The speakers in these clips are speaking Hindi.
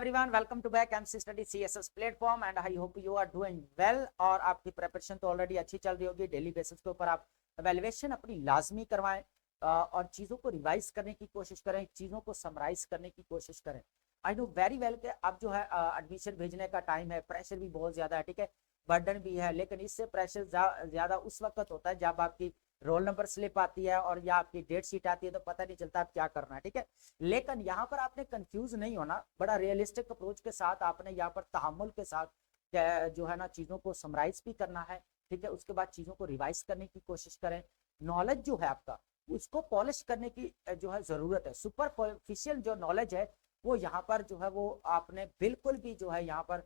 Everyone, welcome to back MC study CSS platform and I hope you are doing well. और आपकी प्रिपरेशन तो ऑलरेडी अच्छी चल रही होगी। डेली बेसिस के ऊपर आप एवेल्युएशन अपनी लाजमी करवाएं और चीज़ों को रिवाइज करने की कोशिश करें, चीज़ों को समराइज करने की कोशिश करें। आई नो वेरी वेल कि अब जो है एडमिशन भेजने का टाइम है, प्रेशर भी बहुत ज़्यादा है, ठीक है, बर्डन भी है, लेकिन इससे प्रेशर ज़्यादा उस वक्त होता है जब आपकी रोल नंबर स्लिप आती है और या आपकी डेट शीट आती है, तो पता नहीं चलता आप क्या करना है, ठीक है। लेकिन यहाँ पर आपने कंफ्यूज नहीं होना, बड़ा रियलिस्टिक अप्रोच के साथ आपने यहाँ पर तहम्मुल के साथ जो है ना चीज़ों को समराइज भी करना है, ठीक है। उसके बाद चीज़ों को रिवाइज करने की कोशिश करें। नॉलेज जो है आपका उसको पॉलिश करने की जो है ज़रूरत है। सुपरफिशियल जो नॉलेज है वो यहाँ पर जो है वो आपने बिल्कुल भी जो है यहाँ पर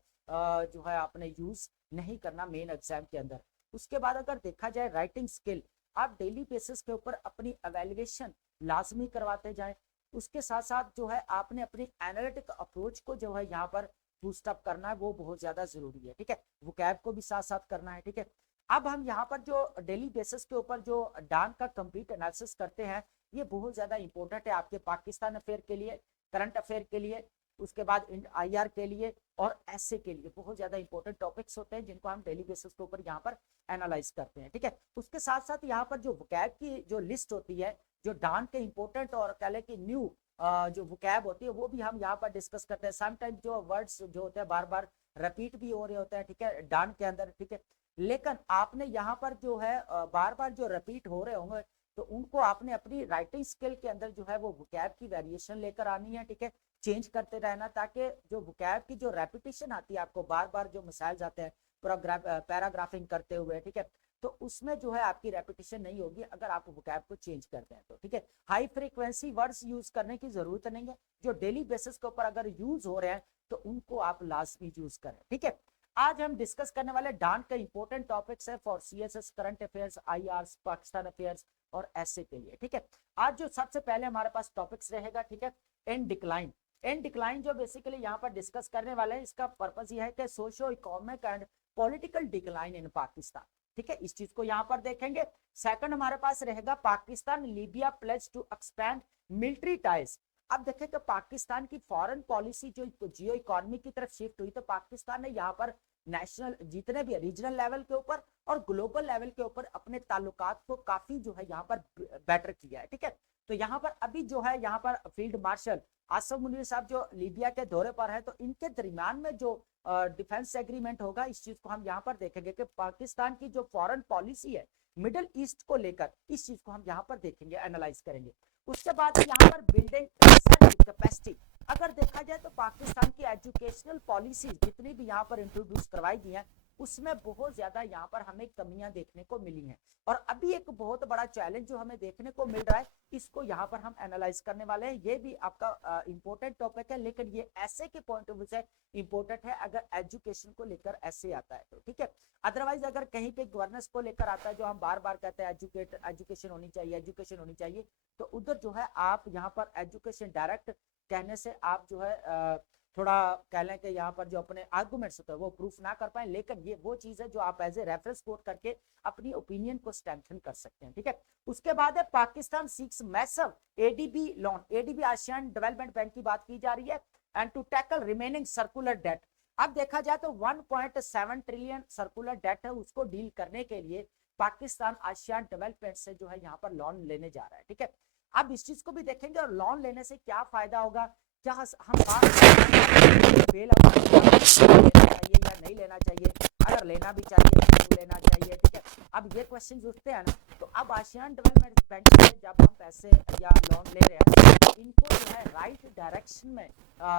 जो है आपने यूज़ नहीं करना मेन एग्जाम के अंदर। उसके बाद अगर देखा जाए राइटिंग स्किल, आप डेली बेसिस के ऊपर अपनी एवेल्युएशन लाजमी करवाते जाएं। उसके साथ साथ जो है आपने अपनी एनालिटिक अप्रोच को जो है यहाँ पर बूस्ट अप करना है, वो बहुत ज्यादा जरूरी है, ठीक है। वोकैब को भी साथ साथ करना है, ठीक है। अब हम यहाँ पर जो डेली बेसिस के ऊपर जो डान का कंप्लीट एनालिसिस करते हैं, ये बहुत ज्यादा इंपॉर्टेंट है आपके पाकिस्तान अफेयर के लिए, करंट अफेयर के लिए, उसके बाद आईआर के लिए और एसए के लिए बहुत ज्यादा इंपॉर्टेंट टॉपिक्स होते हैं जिनको हम डेली बेसिस के ऊपर यहाँ पर एनालाइज करते हैं, ठीक है। उसके साथ साथ यहाँ पर जो वोकैब की जो लिस्ट होती है, जो डान के इंपॉर्टेंट और कह लें कि न्यू जो वोकैब होती है, वो भी हम यहाँ पर डिस्कस करते हैं। समटाइम जो वर्ड्स जो होते हैं बार बार रिपीट भी हो रहे होते हैं, ठीक है, डान के अंदर, ठीक है। लेकिन आपने यहाँ पर जो है बार बार जो रिपीट हो रहे होंगे, तो उनको आपने अपनी राइटिंग स्किल के अंदर जो है वो वोकैब की वेरिएशन लेकर आनी है, ठीक है, चेंज करते रहना, ताकि जो वोकैब की जो रेपिटेशन आती है आपको बार बार जो मिसाइल आते हैं पैराग्राफिंग करते हुए, ठीक है, तो उसमें जो है आपकी रेपिटेशन नहीं होगी अगर आप वोकैब को चेंज करते हैं तो, ठीक है। हाई फ्रीक्वेंसी वर्ड्स यूज करने की जरूरत नहीं है, जो डेली बेसिस के ऊपर अगर यूज हो रहे हैं तो उनको आप लाजमी यूज करें, ठीक है। आज हम डिस्कस करने वाले डान का इंपॉर्टेंट टॉपिक्स है for CSS, current affairs, IR, Pakistan affairs और एसए के लिए, ठीक है। आज जो सबसे पहले हमारे पास टॉपिक्स रहेगा, ठीक है, इन डिक्लाइन। इन डिक्लाइन जो बेसिकली यहाँ पर डिस्कस करने वाले हैं, इसका पर्पस यह है कि socio economic and political decline in Pakistan, ठीक है, इस चीज को यहाँ पर देखेंगे। सेकंड हमारे पास रहेगा Pakistan Libya pledge to expand military ties. अब देखें कि पाकिस्तान की फॉरेन पॉलिसी जो जियो इकोनॉमी की तरफ शिफ्ट हुई, तो पाकिस्तान ने यहाँ पर नेशनल जितने भी रीजनल लेवल के ऊपर और ग्लोबल लेवल के ऊपर अपने ताल्लुकात को काफी जो है यहाँ पर बेटर किया है, ठीक है। तो यहाँ पर अभी जो है यहाँ पर फील्ड मार्शल आसफ मुनीर साहब जो लीबिया के दौरे पर है, तो इनके दरमियान में जो डिफेंस एग्रीमेंट होगा, इस चीज को हम यहाँ पर देखेंगे कि पाकिस्तान की जो फॉरेन पॉलिसी है मिडिल ईस्ट को लेकर, इस चीज को हम यहाँ पर देखेंगे, एनालाइज करेंगे। उसके बाद यहाँ पर बिल्डिंग रिसर्च कैपेसिटी, अगर देखा जाए तो पाकिस्तान की एजुकेशनल पॉलिसी जितनी भी यहाँ पर इंट्रोड्यूस करवाई गई हैं, उसमें बहुत ज्यादा यहाँ पर हमें कमियां देखने को मिली हैं। और अभी एक बहुत बड़ा चैलेंज जो हमें देखने को मिल रहा है, इसको यहाँ पर हम एनालाइज करने वाले हैं। ये भी आपका इंपॉर्टेंट टॉपिक है, लेकिन ये ऐसे के पॉइंट ऑफ व्यू से इंपॉर्टेंट है अगर एजुकेशन को लेकर ऐसे आता है तो, ठीक है। अदरवाइज अगर कहीं पे गवर्नेंस को लेकर आता है, जो हम बार बार कहते हैं एजुकेशन होनी चाहिए, एजुकेशन होनी चाहिए, तो उधर जो है आप यहाँ पर एजुकेशन डायरेक्ट कहने से आप जो है थोड़ा कह लें कि यहाँ पर जो अपने आर्गुमेंट्स होते हैं वो प्रूफ ना कर पाए, लेकिन ये वो चीज है जो आप एज ए रेफरेंस कोट करके अपनी ओपिनियन को स्ट्रेंथन कर सकते हैं, ठीक है। उसके बाद है Pakistan seeks massive ADB loan, ADB Asian development bank की बात की जा रही है, and to tackle remaining circular debt. अब देखा जाए तो 1.7 ट्रिलियन सर्कुलर डेट है, उसको डील करने के लिए पाकिस्तान आसियान डेवलपमेंट से जो है यहाँ पर लोन लेने जा रहा है, ठीक है। अब इस चीज को भी देखेंगे और लोन लेने से क्या फायदा होगा, क्या हम बेल आउट लेना चाहिए या नहीं लेना चाहिए, अगर लेना भी चाहिए तो क्यों लेना चाहिए, ठीक है। अब ये क्वेश्चन उठते हैं ना, तो अब आसियान डेवलपमेंट बैंक से जब हम पैसे या लोन ले रहे हैं, तो इनको जो है राइट डायरेक्शन में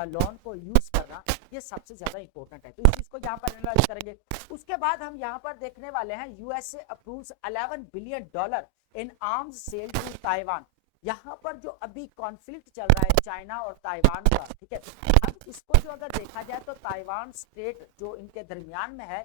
लोन को यूज करना, ये सबसे ज्यादा इंपॉर्टेंट है, तो इस चीज को यहाँ पर एनालाइज करेंगे। उसके बाद हम यहाँ पर देखने वाले हैं USA approves $11 billion in arms sale to Taiwan. यहाँ पर जो अभी कॉन्फ्लिक्ट चल रहा है चाइना और ताइवान का, ठीक है, अब इसको जो अगर देखा जाए तो ताइवान स्टेट जो इनके दरमियान में है,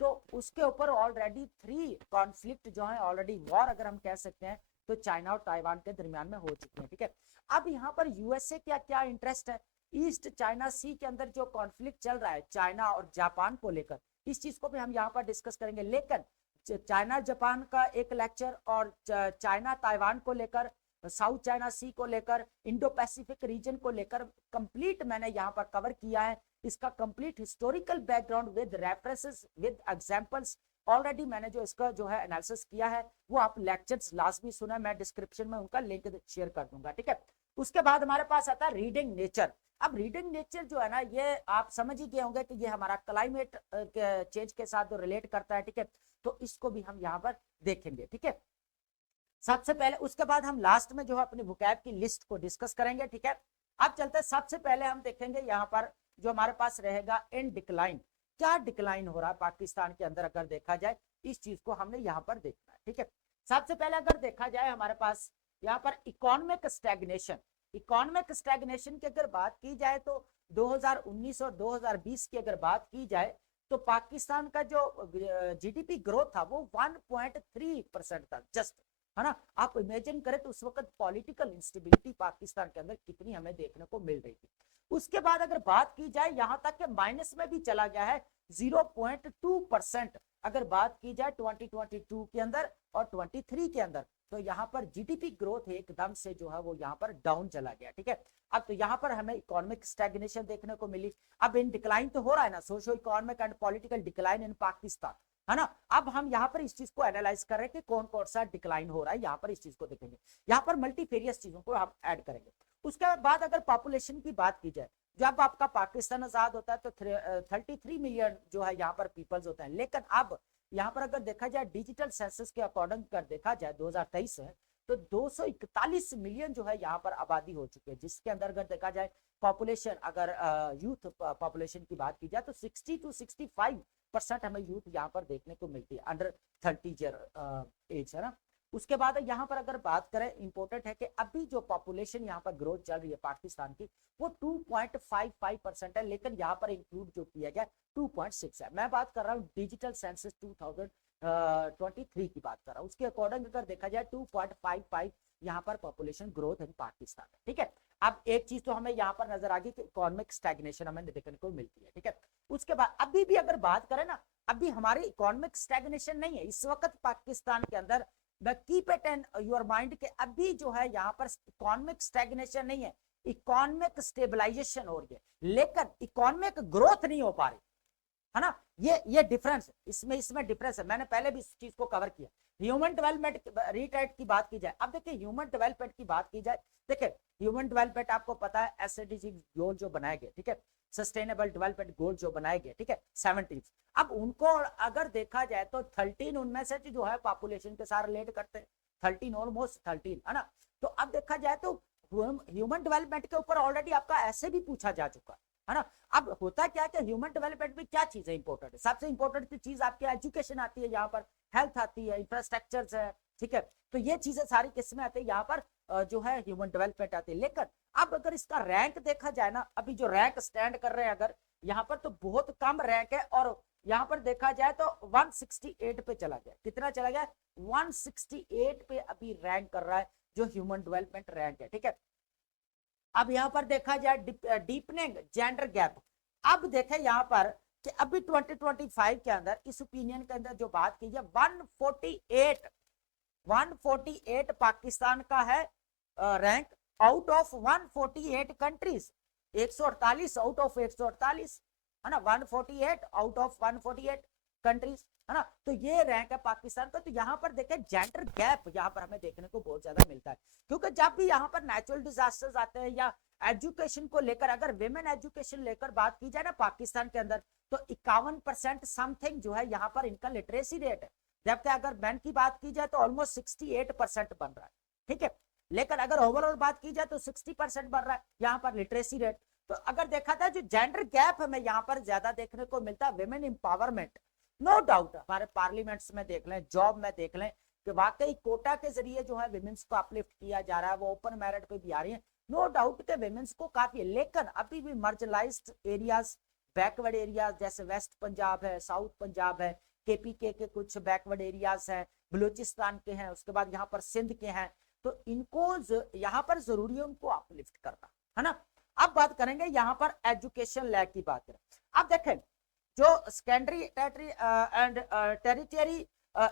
तो उसके ऊपर ऑलरेडी 3 कॉन्फ्लिक्ट जो है, ऑलरेडी वॉर अगर हम कह सकते हैं, तो चाइना और ताइवान के दरमियान में हो चुके हैं, ठीक है। अब यहाँ पर यूएसए का क्या इंटरेस्ट है, ईस्ट चाइना सी के अंदर जो कॉन्फ्लिक्ट चल रहा है चाइना और जापान को लेकर, इस चीज को भी हम यहाँ पर डिस्कस करेंगे। लेकिन चाइना जापान का एक लेक्चर और चाइना ताइवान को लेकर साउथ चाइना सी को लेकर, इंडो पैसिफिक रीजन को लेकर कंप्लीट मैंने यहाँ पर कवर किया है। इसका complete historical background with references with examples already मैंने जो इसका जो है एनालिसिस किया है वो आप लेक्चर्स लाजमी सुना, मैं डिस्क्रिप्शन में उनका लिंक शेयर कर दूंगा, ठीक है। उसके बाद हमारे पास आता है रीडिंग नेचर। अब रीडिंग नेचर जो है ना, ये आप समझ ही गए होंगे कि ये हमारा क्लाइमेट चेंज के साथ जो रिलेट करता है, ठीक है। तो इसको भी हम यहाँ पर देखेंगे, ठीक है। सबसे पहले उसके बाद हम लास्ट में जो है अपनी वोकैब की लिस्ट को डिस्कस करेंगे, ठीक है। अब चलते हैं, सबसे पहले हम देखेंगे यहाँ पर जो हमारे पास रहेगा इन डिक्लाइन, क्या डिक्लाइन हो रहा है पाकिस्तान के अंदर अगर देखा जाए, इस चीज को हमने यहाँ पर देखना है, ठीक है। सबसे पहले अगर देखा जाए हमारे पास यहाँ पर इकोनॉमिक स्टैग्नेशन, इकोनॉमिक स्टैग्नेशन की अगर बात की जाए तो 2019 और 2020 की अगर बात की जाए तो पाकिस्तान का जो जीडीपी ग्रोथ था वो 1.3% था जस्ट, है ना। आप इमेजिन करें तो उस वक्त पॉलिटिकल इंस्टेबिलिटी पाकिस्तान के अंदर कितनी हमें देखने को मिल रही थी। उसके बाद अगर बात की जाए यहाँ तक कि माइनस में भी चला गया है 0.2% अगर बात की जाए 2022 के अंदर और 23 के अंदर, तो यहाँ पर जीडीपी ग्रोथ एकदम से जो है वो यहाँ पर डाउन चला गया, ठीक है। अब तो यहाँ पर हमें इकोनॉमिक स्टैग्नेशन देखने को मिली। अब इन डिक्लाइन तो हो रहा है ना, socio economic and political decline in Pakistan, है ना। अब हम यहाँ पर इस चीज को एनालाइज कर रहे हैं कि कौन कौन सा डिक्लाइन हो रहा है, यहाँ पर इस चीज को देखेंगे, यहाँ पर मल्टीफेरियस चीजों को हम ऐड करेंगे। उसके बाद अगर पॉपुलेशन की बात की जाए, जब आपका पाकिस्तान आजाद होता है तो 33 मिलियन जो है यहाँ पर पीपल्स होते हैं, लेकिन अब यहाँ पर अगर देखा जाए डिजिटल सेंसस के अकॉर्डिंग कर देखा जाए 2023 है तो 241 मिलियन जो है यहाँ पर आबादी हो चुकी है, जिसके अंदर अगर देखा जाए पॉपुलेशन, अगर यूथ पॉपुलेशन की बात की जाए तो 60 to 65% हमें यूथ यहाँ पर देखने को मिलती है अंडर 30 ईयर एज, है ना। उसके बाद यहाँ पर अगर बात करें, इंपॉर्टेंट है कि अभी जो पॉपुलेशन यहाँ पर ग्रोथ चल रही है पाकिस्तान की वो 2.55% है, लेकिन यहाँ पर इंक्लूड जो किया गया 2.6 है। मैं बात कर रहा हूँ डिजिटल सेंसस 2023 की बात कर रहा हूँ, उसके अकॉर्डिंग अगर देखा जाए 2.55 यहाँ पर पॉपुलेशन ग्रोथ है पाकिस्तान, ठीक है। अब एक चीज तो हमें यहाँ पर नजर आ गई कि इकोनॉमिक स्टैग्नेशन हमें देखने को मिलती है, ठीक है। उसके बाद अभी भी अगर बात करें ना, अभी हमारी इकोनॉमिक स्टैग्नेशन नहीं है इस वक्त पाकिस्तान के अंदर, keep it in your mind के अभी जो है यहाँ पर इकोनॉमिक स्टैग्नेशन नहीं है, इकोनॉमिक स्टेबलाइजेशन हो रही है, लेकिन इकोनॉमिक ग्रोथ नहीं हो पा रही, है ना। ये डिफरेंस इसमें डिफरेंस है, मैंने पहले भी इस चीज को कवर किया। ह्यूमन डेवलपमेंट रीटाइट की बात की जाए, अब देखिए ह्यूमन डेवलपमेंट की बात की जाए, देखिए ह्यूमन डेवलपमेंट आपको पता है एसडीजी गोल जो बनाए गए, ठीक है, सस्टेनेबल डेवलपमेंट गोल जो बनाए गए, ठीक है, 17। अब उनको अगर देखा जाए तो 13 उनमें से जो है पॉपुलेशन के साथ रिलेट करते हैं, 13 ऑलमोस्ट 13, है ना। तो अब देखा जाए तो ह्यूमन डेवलपमेंट के ऊपर ऑलरेडी आपका ऐसे भी पूछा जा चुका है ना। अब होता क्या कि ह्यूमन डेवलपमेंट में क्या चीजें इंपॉर्टेंट है, सबसे इंपॉर्टेंट चीज आपकी एजुकेशन आती है, यहाँ पर हेल्थ आती है, इंफ्रास्ट्रक्चर है, ठीक है। तो ये चीजें सारी किसमें आती है, यहाँ पर जो है ह्यूमन डेवलपमेंट आती है। लेकिन अब अगर इसका रैंक देखा जाए ना, अभी जो रैंक स्टैंड कर रहे हैं अगर यहाँ पर, तो बहुत कम रैंक है, और यहाँ पर देखा जाए तो 168 पे चला गया, कितना चला गया 168 पे अभी रैंक कर रहा है जो ह्यूमन डेवलपमेंट रैंक है, ठीक है। अब यहाँ पर देखा जाए डीपनिंग जेंडर गैप, अब देखें यहाँ पर कि अभी 2025 के अंदर इस ओपिनियन के अंदर जो बात की है 148 पाकिस्तान का है rank out of 148 countries, 148 out of 148, है ना, 148 आउट ऑफ 148 कंट्रीज, है ना। तो ये रैंक है पाकिस्तान का। तो यहाँ पर देखें जेंडर गैप यहाँ पर हमें देखने को बहुत ज्यादा मिलता है, क्योंकि जब भी यहाँ पर नेचुरल डिजास्टर्स आते हैं या एजुकेशन को लेकर, अगर विमेन एजुकेशन लेकर बात की जाए ना पाकिस्तान के अंदर, तो 51% समथिंग जो है यहाँ पर इनका लिटरेसी रेट है, जबकि अगर मैन की बात की जाए तो ऑलमोस्ट 68% बन रहा है, ठीक है। लेकिन अगर ओवरऑल बात की जाए तो 60% बढ़ रहा है यहाँ पर लिटरेसी रेट। तो अगर देखा था जो जेंडर गैप हमें यहाँ पर ज्यादा देखने को मिलता है, विमेन एम्पावरमेंट, नो डाउट हमारे पार्लियामेंट्स में देख लें, जॉब में देख लें कि वाकई कोटा के जरिए जो है विमेन्स को अपलिफ्ट किया जा रहा है, वो ओपन मेरिट पे भी आ रही है, नो डाउट के विमेन्स को काफी है। लेकिन अभी भी मार्जिनलाइज्ड एरियाज, बैकवर्ड एरियाज जैसे वेस्ट पंजाब है, साउथ पंजाब है, केपीके के कुछ बैकवर्ड एरियाज हैं, बलूचिस्तान के हैं, उसके बाद यहाँ पर सिंध के हैं, तो इनको यहाँ पर जरूरी है उनको अपलिफ्ट करना, है ना। अब बात करेंगे यहाँ पर एजुकेशन लैग की बात करें। अब देखें जो सेकेंडरी एंड टेरिटरी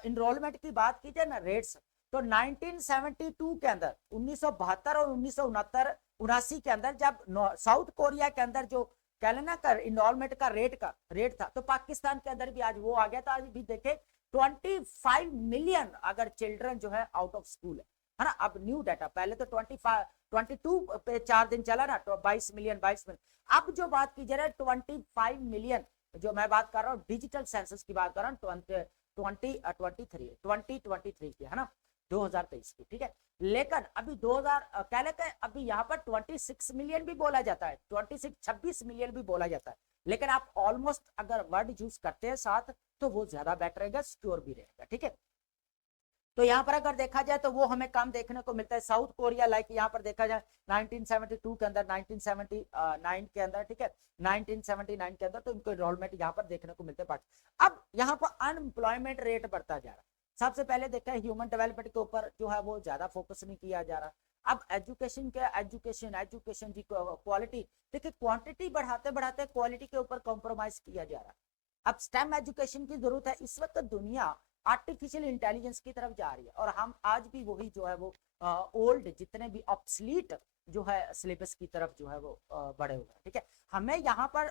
इनरोलमेंट की बात की जाए ना, रेट्स, तो 1972 के अंदर 1972 और 1969 के अंदर जब साउथ कोरिया के अंदर जो कह लेना कर इनरोलमेंट का रेट था, तो पाकिस्तान के अंदर भी आज वो आ गया था। आज भी देखे 25 मिलियन अगर चिल्ड्रन जो है आउट ऑफ स्कूल है ना। अब न्यू डाटा, पहले तो 22 पे 4 दिन चला ना, तो 22 मिलियन। अब जो बात की जा रही है 25 मिलियन, जो मैं बात कर रहा हूँ डिजिटल सेंसस की बात कर रहा हूँ 2023 की, है ना, 2023 की, ठीक है। लेकिन अभी 2000 कह लेते हैं अभी यहाँ पर 26 मिलियन भी बोला जाता है, 26 मिलियन भी बोला जाता है, लेकिन आप ऑलमोस्ट अगर वर्ड यूज करते हैं साथ तो वो ज्यादा बेटर रहेगा, सिक्योर भी रहेगा, ठीक है। तो यहाँ पर अगर देखा जाए तो वो हमें कम देखने को मिलता है। साउथ कोरिया लाइक यहाँ पर देखा जाए 1972 के अंदर, 1979 के अंदर, ठीक है, 1979 के अंदर, तो इनको एनरोलमेंट यहाँ पर देखने को मिलते हैं। अब यहाँ पर अनएम्प्लॉयमेंट रेट बढ़ता जा रहा है। सबसे पहले देखा है ह्यूमन डेवलपमेंट के ऊपर जो है वो ज्यादा फोकस नहीं किया जा रहा। अब एजुकेशन की क्वालिटी, देखिए क्वांटिटी बढ़ाते बढ़ाते क्वालिटी के ऊपर कॉम्प्रोमाइज किया जा रहा है। अब स्टेम एजुकेशन की जरूरत है। इस वक्त दुनिया आर्टिफिशियल इंटेलिजेंस की तरफ जा रही है, और हम आज भी वही जो है वो ओल्ड जितने भी ऑब्सलीट जो है सिलेबस की तरफ जो है वो बढ़े हुए हैं, ठीक है। हमें यहाँ पर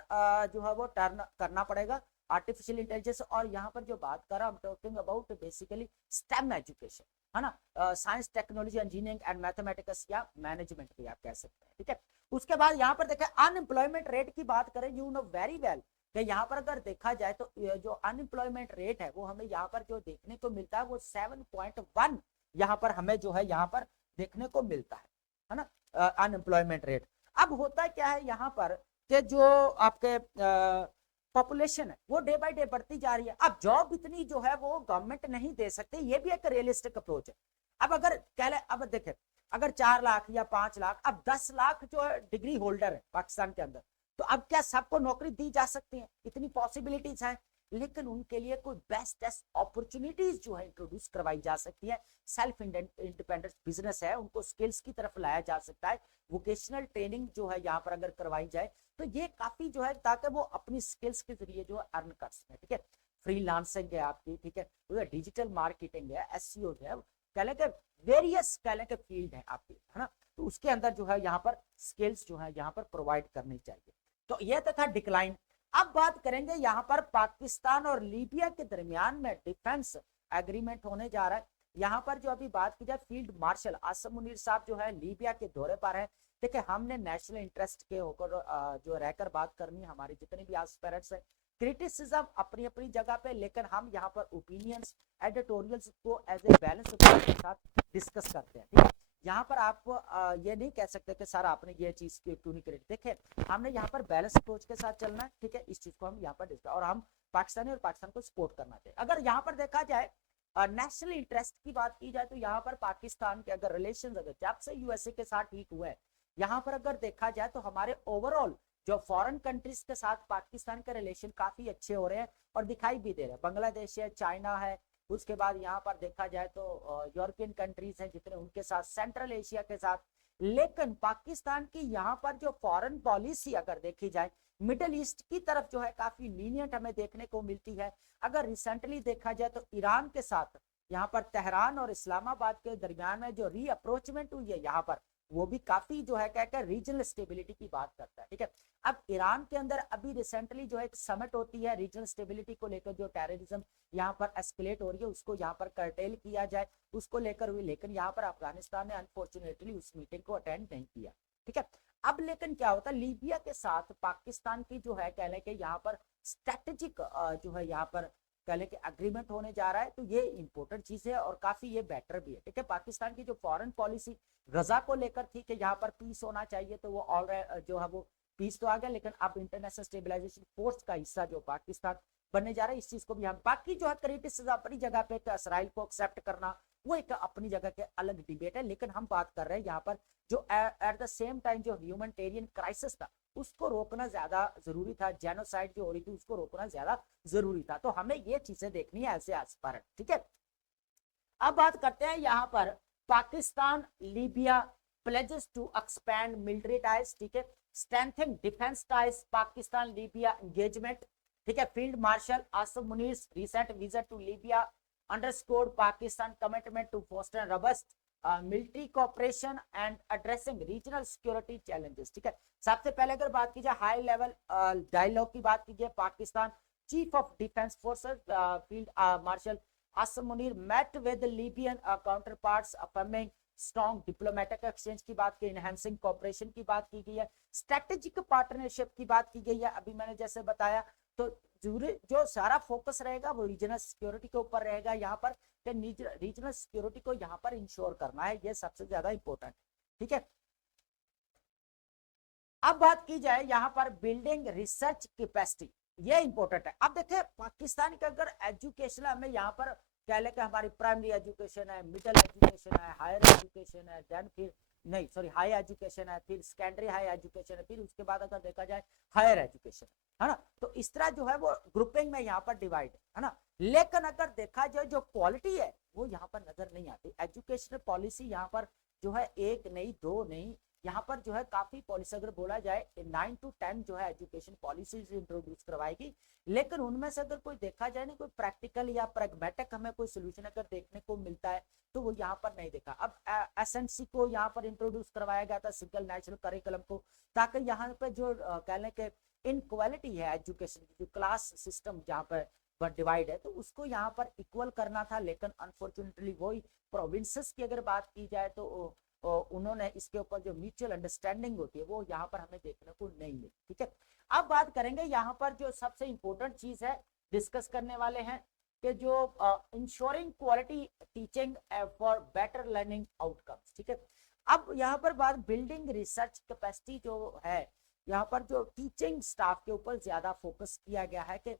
जो है वो टर्न करना पड़ेगा आर्टिफिशियल इंटेलिजेंस। और यहाँ पर जो बात कर रहा हूँ talking about basically stem education, है ना, science technology engineering and mathematics या मैनेजमेंट भी आप कह सकते हैं, ठीक है। उसके बाद यहाँ पर देखें अनएम्प्लॉयमेंट रेट की बात करें, यू नो वेरी वेल कि यहाँ पर अगर देखा जाए तो जो अनएम्प्लॉयमेंट रेट है वो हमें यहाँ पर जो देखने को मिलता है वो 7.1 यहाँ पर हमें जो है यहाँ पर देखने को मिलता है ना, अनएम्प्लॉयमेंट रेट। अब होता क्या है यहाँ पर कि जो आपके पॉपुलेशन है वो डे बाय डे बढ़ती जा रही है। अब जॉब इतनी जो है वो गवर्नमेंट नहीं दे सकती, ये भी एक रियलिस्टिक अप्रोच है। अब अगर कह ले, अब देखें अगर 4 लाख या 5 लाख, अब 10 लाख जो है डिग्री होल्डर है पाकिस्तान के अंदर, तो अब क्या सबको नौकरी दी जा सकती है? इतनी पॉसिबिलिटीज हैं, लेकिन उनके लिए कोई बेस्ट अपॉर्चुनिटीज जो है इंट्रोड्यूस करवाई जा सकती है। सेल्फ इंडिपेंडेंट बिजनेस है, उनको स्किल्स की तरफ लाया जा सकता है। वोकेशनल ट्रेनिंग जो है यहाँ पर अगर करवाई जाए तो ये काफी जो है ताकि वो अपनी स्किल्स के जरिए जो है अर्न कर सके, ठीक है। फ्रीलांसिंग है आपकी, ठीक है, डिजिटल मार्केटिंग है, एसईओ है, कह लें वेरियस कह लें फील्ड है आपकी, है ना। तो उसके अंदर जो है यहाँ पर स्किल्स जो है यहाँ पर प्रोवाइड करनी चाहिए। तो ये तो था डिक्लाइन। अब बात करेंगे यहाँ पर पाकिस्तान और लीबिया के दरमियान में डिफेंस एग्रीमेंट होने जा रहा है। यहाँ पर जो अभी बात की जाए फील्ड मार्शल आसम मुनीर साहब जो है लीबिया के दौरे पर है। देखिए हमने नेशनल इंटरेस्ट के होकर जो रहकर बात करनी है, हमारे जितने भी एस्पिरेंट्स है, क्रिटिसिज्म अपनी अपनी जगह पे, लेकिन हम यहाँ पर ओपिनियंस एडिटोरियल्स को एज ए बैलेंस के साथ डिस्कस करते हैं, ठीक है। यहाँ पर आप ये नहीं कह सकते कि सर आपने ये चीज क्यों नहीं करी। देखिए हमने यहाँ पर बैलेंस अप्रोच के साथ चलना है, ठीक है। इस चीज को हम यहाँ पर डिस्कस, और हम पाकिस्तानी और पाकिस्तान को सपोर्ट करना चाहिए। अगर यहाँ पर देखा जाए नेशनल इंटरेस्ट की बात की जाए तो यहाँ पर पाकिस्तान के अगर रिलेशन अगर जब से यूएसए के साथ ठीक हुआ है, यहाँ पर अगर देखा जाए तो हमारे ओवरऑल जो फॉरेन कंट्रीज के साथ पाकिस्तान के रिलेशन काफी अच्छे हो रहे हैं और दिखाई भी दे रहे हैं। बांग्लादेश है, चाइना है, उसके बाद यहाँ पर देखा जाए तो यूरोपियन कंट्रीज हैं जितने, उनके साथ, सेंट्रल एशिया के साथ। लेकिन पाकिस्तान की यहाँ पर जो फॉरेन पॉलिसी अगर देखी जाए मिडिल ईस्ट की तरफ जो है काफी लीनियंट हमें देखने को मिलती है। अगर रिसेंटली देखा जाए तो ईरान के साथ यहाँ पर तेहरान और इस्लामाबाद के दरमियान में जो रीअप्रोचमेंट हुई है यहाँ पर, वो भी काफी जो है क्या रीजनल स्टेबिलिटी की बात करता है, ठीक है। अब ईरान के अंदर अभी रिसेंटली जो एक समिट होती है रीजनल स्टेबिलिटी को लेकर, जो टेररिज्म यहाँ पर एस्केलेट हो रही है उसको यहाँ पर कर्टेल किया जाए उसको लेकर हुई, लेकिन यहाँ पर अफगानिस्तान ने अनफॉर्चुनेटली उस मीटिंग को अटेंड नहीं किया, ठीक है। अब लेकिन क्या होता है लीबिया के साथ पाकिस्तान की जो है कह लें कि यहाँ पर स्ट्रेटेजिक जो है यहाँ पर कह लें कि अग्रीमेंट होने जा रहा है, तो ये इंपॉर्टेंट चीज है और काफी ये बेटर भी है, ठीक है। पाकिस्तान की जो फॉरेन पॉलिसी गजा को लेकर थी कि यहाँ पर पीस होना चाहिए, तो वो ऑलरेडी जो है वो पीस तो आ गया, लेकिन अब इंटरनेशनल स्टेबलाइजेशन फोर्स का हिस्सा जो पाकिस्तान बनने जा रहा है, इस चीज को भी हम, बाकी जो है क्रिटिसिज्म अपनी जगह पे इसराइल को एक्सेप्ट करना वो एक अपनी जगह के अलग डिबेट है, लेकिन हम बात कर रहे हैं यहाँ पर जो एट द सेम टाइम जो ह्यूमैनिटेरियन क्राइसिस था उसको रोकना ज्यादा जरूरी था, जेनोसाइड जो हो रही थी उसको रोकना ज्यादा जरूरी था। तो हमें ये चीजें देखनी है ऐसे एस्पायरेंट, ठीक है। अब बात करते हैं यहाँ पर Pakistan Libya pledges to expand military ties, ठीक है, strengthen defense ties, Pakistan Libya engagement, ठीक है। Field marshal Asim Munir recent visit to Libya underscored Pakistan commitment to foster robust military cooperation and addressing regional security challenges. ठीक है, सबसे पहले अगर बात की जाए हाई लेवल डायलॉग की बात कीजिए, Pakistan chief of defence forces field marshal Asim Munir met with Libyan counter parts affirming strong diplomatic exchange की बात की, इनहेंसिंग कॉपरेशन की बात की गई है, स्ट्रेटेजिक पार्टनरशिप की बात की गई है। अभी मैंने जैसे बताया तो जो सारा फोकस रहेगा वो रीजनल सिक्योरिटी के ऊपर रहेगा यहाँ पर, रीजनल सिक्योरिटी को यहाँ पर इंश्योर करना है, ये सबसे ज्यादा इंपॉर्टेंट। ठीक है, अब बात की जाए यहाँ पर बिल्डिंग रिसर्च कैपेसिटी, ये इंपॉर्टेंट है। अब देखें पाकिस्तान के अगर एजुकेशन हमें यहाँ पर कह ले कि हमारी प्राइमरी एजुकेशन है, मिडिल एजुकेशन है, हायर एजुकेशन है, देन फिर नहीं सॉरी हाई एजुकेशन है, फिर सेकेंडरी हाई एजुकेशन है, फिर उसके बाद अगर देखा जाए हायर एजुकेशन है ना, तो इस तरह जो है वो ग्रुपिंग में यहाँ पर डिवाइड है ना। लेकिन अगर देखा जाए जो क्वालिटी है वो यहाँ पर नजर नहीं आती। एजुकेशनल पॉलिसी यहाँ पर जो है एक नहीं दो नहीं, यहाँ पर जो है काफी पॉलिसी अगर बोला जाए 9 to 10 जो है एजुकेशन पॉलिसीज इंट्रोड्यूस करवाएगी, लेकिन उनमें से अगर कोई देखा जाए ना कोई प्रैक्टिकल या प्रैग्मेटिक हमें कोई सोल्यूशन अगर देखने को मिलता है तो वो यहाँ पर नहीं देखा। अब एसएनसी को यहाँ पर इंट्रोड्यूस करवाया गया था सिंगल नेशनल करिकुलम को, ताकि यहाँ पे जो कह लें कि इनक्वालिटी है एजुकेशन की, जो क्लास सिस्टम जहाँ पर डिवाइड है तो उसको यहाँ पर इक्वल करना था। लेकिन अनफॉर्चुनेटली वही प्रोविंसेस की अगर बात की जाए तो उन्होंने इसके ऊपर जो म्यूचुअल अंडरस्टैंडिंग होती है वो यहाँ पर हमें देखने को नहीं मिली। ठीक है, अब बात करेंगे यहाँ पर जो सबसे इंपॉर्टेंट चीज है डिस्कस करने वाले हैं कि जो ensuring quality teaching for better learning outcomes. ठीक है, अब यहाँ पर बात बिल्डिंग रिसर्च कैपेसिटी जो है, यहाँ पर जो टीचिंग स्टाफ के ऊपर ज्यादा फोकस किया गया है कि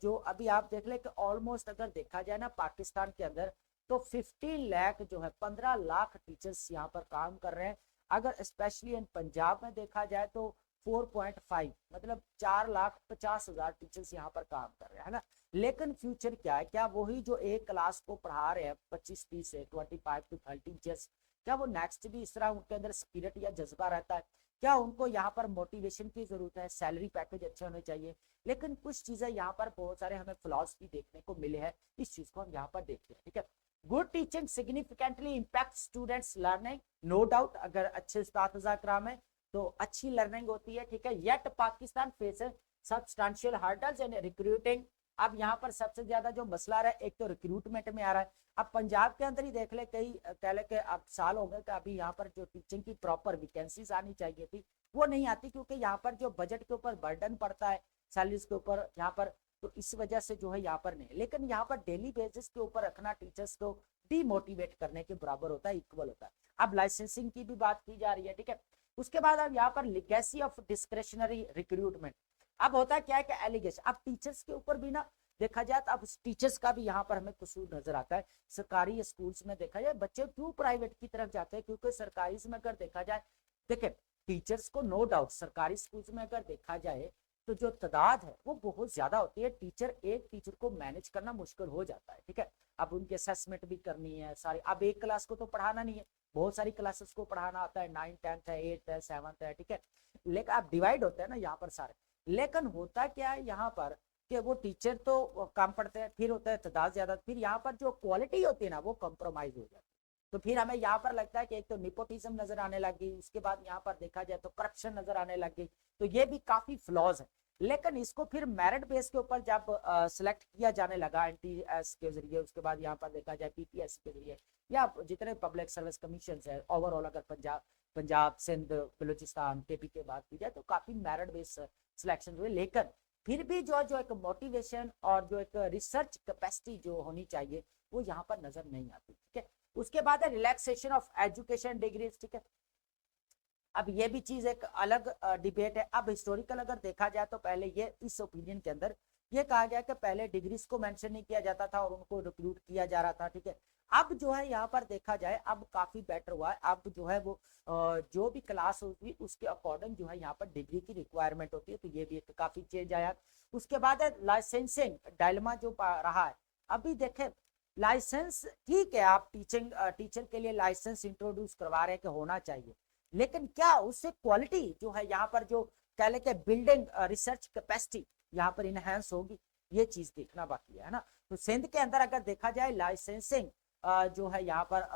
जो अभी आप देख ले कि ऑलमोस्ट अगर देखा जाए ना पाकिस्तान के अंदर तो 15 लाख जो है 15 लाख टीचर्स यहाँ पर काम कर रहे हैं। अगर स्पेशली इन पंजाब में देखा जाए तो 4.5 मतलब 4,50,000 टीचर्स यहाँ पर काम कर रहे हैं ना। लेकिन फ्यूचर क्या है, क्या वही जो एक क्लास को पढ़ा रहे हैं 25-30 से 25 to 30 टीचर्स, क्या वो नेक्स्ट भी इस तरह उनके अंदर स्पिरिट या जज्बा रहता है? क्या उनको यहाँ पर मोटिवेशन की जरूरत है, सैलरी पैकेज अच्छे होने चाहिए। लेकिन कुछ चीजें यहाँ पर बहुत सारे हमें फ्लॉज भी देखने को मिले हैं, इस चीज को हम यहाँ पर देखते हैं। ठीक है, good teaching significantly impact students learning, no doubt अगर अच्छे उस्ताद कराम है तो अच्छी लर्निंग होती है। ठीक है, yet Pakistan faces substantial hurdles इन रिक्रूटिंग। अब यहाँ पर सबसे ज्यादा जो मसला रहा है एक तो रिक्रूटमेंट में आ रहा है। अब पंजाब के अंदर ही देख ले कई कह ले के अब साल हो गए कि अभी यहाँ पर जो टीचिंग की प्रॉपर वैकेंसीज आनी चाहिए थी वो नहीं आती, क्योंकि यहाँ पर जो बजट के ऊपर बर्डन पड़ता है सैलरीज के ऊपर यहाँ पर, तो इस वजह से जो है यहाँ पर नहीं। लेकिन यहाँ पर डेली बेसिस के ऊपर रखना टीचर्स को डीमोटिवेट करने के बराबर होता है, इक्वल होता है। अब लाइसेंसिंग की भी बात की जा रही है। ठीक है, उसके बाद अब यहाँ पर लिगेसी ऑफ डिस्क्रेशनरी रिक्रूटमेंट। अब होता है क्या है कि एलिगेशन, अब टीचर्स के ऊपर भी ना देखा जाए तो अब टीचर्स का भी यहाँ पर हमें कसूर नजर आता है। सरकारी स्कूल्स में देखा जाए बच्चे क्यों प्राइवेट की तरफ जाते हैं, क्योंकि सरकारी में अगर देखा जाए देखिए टीचर्स को नो डाउट सरकारी स्कूल्स में अगर देखा जाए तो जो तादाद है वो बहुत ज्यादा होती है, एक टीचर को मैनेज करना मुश्किल हो जाता है। ठीक है, अब उनकी असेसमेंट भी करनी है सारी, अब एक क्लास को तो पढ़ाना नहीं है, बहुत सारी क्लासेस को पढ़ाना आता है, 9, 10 है, 8 है, 7 है। ठीक है, लेकिन आप डिवाइड होते हैं ना यहाँ पर सारे। लेकिन होता क्या है यहाँ पर कि वो टीचर तो कम पढ़ते हैं, फिर होता है तादाद ज्यादा, फिर यहाँ पर जो क्वालिटी होती है ना वो कॉम्प्रोमाइज हो जाती है। तो फिर हमें यहाँ पर लगता है कि एक तो निपोटिज्म नजर आने लगी, उसके बाद यहाँ पर देखा जाए तो करप्शन नजर आने लगी, तो ये भी काफी फ्लॉज है। लेकिन इसको फिर मेरिट बेस के ऊपर जब सिलेक्ट किया जाने लगा एनटीएस के जरिए, उसके बाद यहाँ पर देखा जाए पीपीएस के जरिए या जितने पब्लिक सर्विस कमीशन है ओवरऑल, अगर पंजाब सिंध बलूचिस्तान केपी के बात की जाए तो काफी मेरिट बेस सिलेक्शन हुए। लेकिन फिर भी जो एक मोटिवेशन और जो एक रिसर्च कैपेसिटी जो होनी चाहिए वो यहाँ पर नजर नहीं आती। ठीक है, उसके बाद है रिलैक्सेशन ऑफ एजुकेशन डिग्रीज। ठीक है, अब ये भी चीज एक अलग डिबेट है। अब हिस्टोरिकल अगर देखा जाए तो पहले ये इस ओपिनियन के अंदर ये कहा गया कि पहले डिग्रीज को मेंशन नहीं किया जाता था और उनको रिक्रूट किया जा रहा था। ठीक है, अब जो है यहाँ पर देखा जाए अब काफी बेटर हुआ है। अब जो है वो जो भी क्लास होगी उसके अकॉर्डिंग जो है यहाँ पर डिग्री की रिक्वायरमेंट होती है, तो ये भी एक काफी चेंज आया। उसके बाद है लाइसेंसिंग डायलेमा जो रहा है। अभी देखें लाइसेंस ठीक है, आप टीचर के लिए लाइसेंस इंट्रोड्यूस करवा रहे हैं कि होना चाहिए, लेकिन क्या उससे क्वालिटी जो है यहाँ पर जो कह लेते बिल्डिंग रिसर्च कैपेसिटी यहाँ पर इनहेंस होगी, ये चीज देखना बाकी है ना। तो सिंध के अंदर अगर देखा जाए लाइसेंसिंग जो है यहाँ पर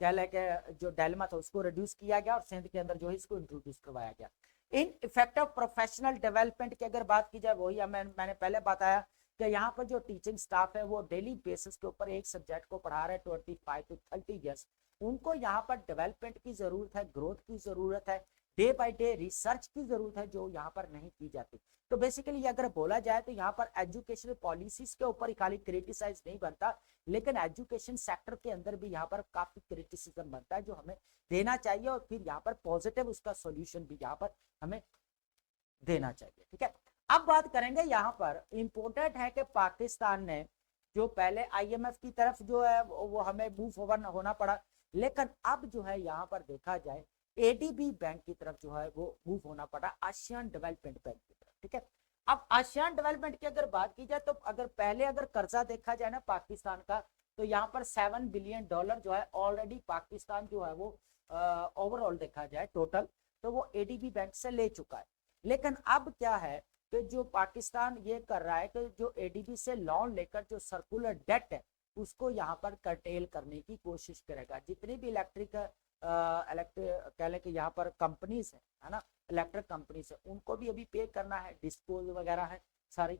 कह लें कि जो डायलेमा था उसको रिड्यूस किया गया और सिंध के अंदर जो है इसको इंट्रोड्यूस करवाया गया। इन इफेक्टिव प्रोफेशनल डेवलपमेंट की अगर बात की जाए, वही मैंने पहले बताया कि यहाँ पर जो टीचिंग स्टाफ है वो डेली बेसिस के ऊपर एक सब्जेक्ट को पढ़ा रहे हैं 25 to 30 ईयर्स। उनको यहाँ पर डेवलपमेंट की जरूरत है, ग्रोथ की जरूरत है, डे बाय डे रिसर्च की जरूरत है जो यहाँ पर नहीं की जाती। तो बेसिकली अगर बोला जाए तो यहाँ पर एजुकेशनल पॉलिसीज के ऊपर खाली क्रिटिसाइज नहीं बनता, लेकिन एजुकेशन सेक्टर के अंदर भी यहाँ पर काफी क्रिटिसिज्म बनता है जो हमें देना चाहिए और फिर यहाँ पर पॉजिटिव उसका सॉल्यूशन भी यहाँ पर हमें देना चाहिए। ठीक है, अब बात करेंगे यहाँ पर इम्पोर्टेंट है कि पाकिस्तान ने जो पहले आईएमएफ की तरफ जो है वो हमें मूव ओवर होना पड़ा, लेकिन अब जो है यहाँ पर देखा जाए एडीबी बैंक की तरफ जो है वो मूव होना पड़ा, आसियान डेवलपमेंट बैंक की तरफ। ठीक है, अब आसियान डेवलपमेंट की अगर बात की जाए तो अगर पहले अगर कर्जा देखा जाए ना पाकिस्तान का, तो यहाँ पर $7 बिलियन जो है ऑलरेडी पाकिस्तान जो है वो ओवरऑल देखा जाए टोटल तो वो एडीबी बैंक से ले चुका है। लेकिन अब क्या है कि जो पाकिस्तान ये कर रहा है कि जो एडीबी से लोन लेकर जो सर्कुलर डेट है उसको यहाँ पर कर्टेल करने की कोशिश करेगा। जितनी भी इलेक्ट्रिक कह लें कि यहाँ पर कंपनीज है ना, इलेक्ट्रिक कंपनीज है, उनको भी अभी पे करना है, डिस्पोज वगैरह है सारी।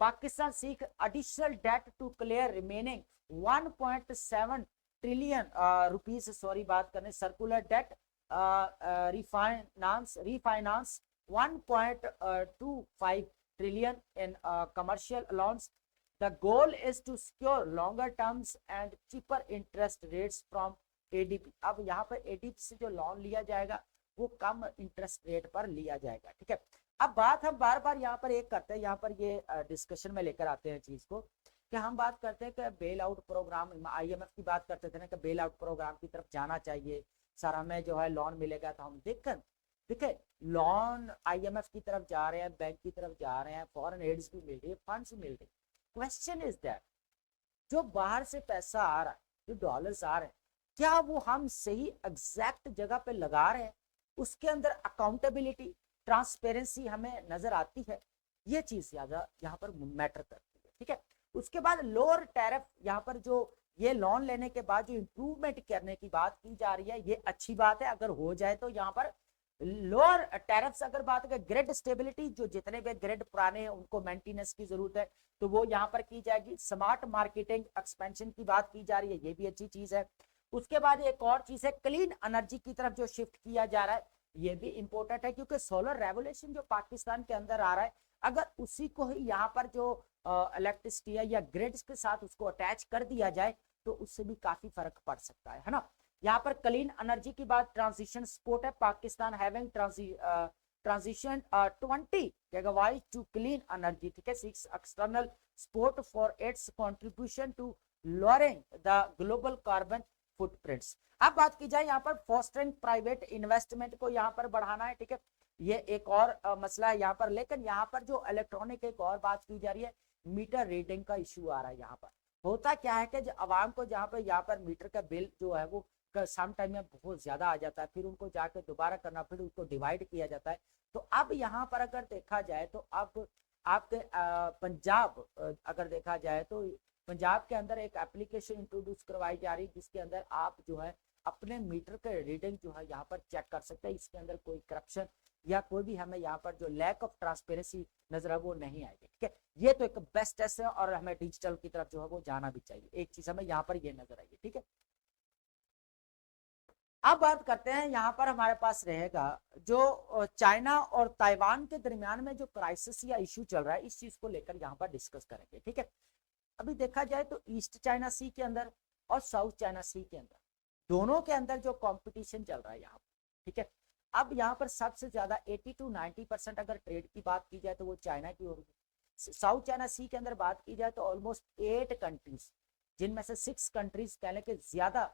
Pakistan seeks additional debt to clear remaining 1.7 trillion rupees बात करने circular debt refinance 1.25 trillion in commercial loans. The goal is to secure longer terms and cheaper interest rates from ADB। अब यहाँ पर ADB से जो लोन लिया जाएगा वो कम इंटरेस्ट रेट पर लिया जाएगा। ठीक है, अब बात हम बार बार यहाँ पर एक करते हैं, यहाँ पर ये डिस्कशन में लेकर आते हैं चीज को कि हम बात करते हैं कि बेल आउट प्रोग्राम, आईएमएफ की बात करते थे ना कि बेल आउट प्रोग्राम की तरफ जाना चाहिए, सर हमें जो है लोन मिलेगा। तो हम देखें लोन आईएमएफ की तरफ जा रहे हैं, बैंक की तरफ जा रहे हैं, फॉरेन एड्स भी मिल रही है, फंड्स मिल रही है। क्वेश्चन इज दैट जो बाहर से पैसा आ रहा है, जो डॉलर्स आ रहे हैं, क्या वो हम सही एग्जैक्ट जगह पे लगा रहे हैं? उसके अंदर अकाउंटेबिलिटी, ट्रांसपेरेंसी हमें नजर आती है? ये चीज ज्यादा यहाँ पर मैटर करती है। ठीक है, उसके बाद लोअर टैरिफ, यहाँ पर जो ये लोन लेने के बाद जो इंप्रूवमेंट करने की बात की जा रही है, ये अच्छी बात है अगर हो जाए तो। यहाँ पर लोअर टैरिफ्स अगर बात करें, ग्रिड स्टेबिलिटी, जो जितने भी ग्रिड पुराने हैं उनको मेंटेनेंस की जरूरत है तो वो यहाँ पर की जाएगी। स्मार्ट मार्केटिंग एक्सपेंशन की बात की जा रही है, ये भी अच्छी चीज है। उसके बाद एक और चीज है क्लीन एनर्जी की तरफ जो शिफ्ट किया जा रहा है, ये भी इंपॉर्टेंट है क्योंकि सोलर रेवोल्यूशन जो पाकिस्तान के अंदर आ रहा है, अगर उसी को ही यहाँ पर जो इलेक्ट्रिसिटी है या ग्रिड्स के साथ उसको अटैच कर दिया जाए तो उससे भी काफी फर्क पड़ सकता है ना। यहाँ पर क्लीन एनर्जी की बात, ट्रांजिशन सपोर्ट है, Pakistan having transition 20 gigawatt to clean energy. ठीक है, 6 external support for its contribution to lowering the global carbon footprints. अब बात की जाए यहाँ पर फोस्टरिंग प्राइवेट इन्वेस्टमेंट को यहाँ पर बढ़ाना है। ठीक है, ये एक और मसला है यहाँ पर। लेकिन यहाँ पर जो इलेक्ट्रॉनिक एक और बात की जा रही है, मीटर रीडिंग का इश्यू आ रहा है। यहाँ पर होता क्या है कि आवाम को यहाँ पर मीटर का बिल जो है वो सम टाइम में बहुत ज्यादा आ जाता है, फिर उनको जाकर दोबारा करना, फिर उसको डिवाइड किया जाता है। तो अब यहाँ पर अगर देखा जाए तो अब आपके पंजाब अगर देखा जाए तो पंजाब के अंदर एक एप्लीकेशन इंट्रोड्यूस करवाई जा रही है जिसके अंदर आप जो है अपने मीटर के रीडिंग जो है यहाँ पर चेक कर सकते हैं। इसके अंदर कोई करप्शन या कोई भी हमें यहाँ पर जो लैक ऑफ ट्रांसपेरेंसी नजर है वो नहीं आएगी। ठीक है, ये तो एक बेस्ट टेस्ट है और हमें डिजिटल की तरफ जो है वो जाना भी चाहिए। एक चीज हमें यहाँ पर ये नजर आएगी। ठीक है, अब बात करते हैं यहाँ पर हमारे पास रहेगा जो चाइना और ताइवान के दरमियान में जो क्राइसिस या इश्यू चल रहा है, इस चीज को लेकर यहाँ पर डिस्कस करेंगे। ठीक है, अभी देखा जाए तो ईस्ट चाइना सी के अंदर और साउथ चाइना सी के अंदर दोनों के अंदर जो कंपटीशन चल रहा है यहाँ पर। ठीक है, अब यहाँ पर सबसे ज्यादा 80 to 90% अगर ट्रेड की बात की जाए तो वो चाइना की होगी। साउथ चाइना सी के अंदर बात की जाए तो ऑलमोस्ट 8 कंट्रीज, जिनमें से 6 कंट्रीज कह लें कि ज्यादा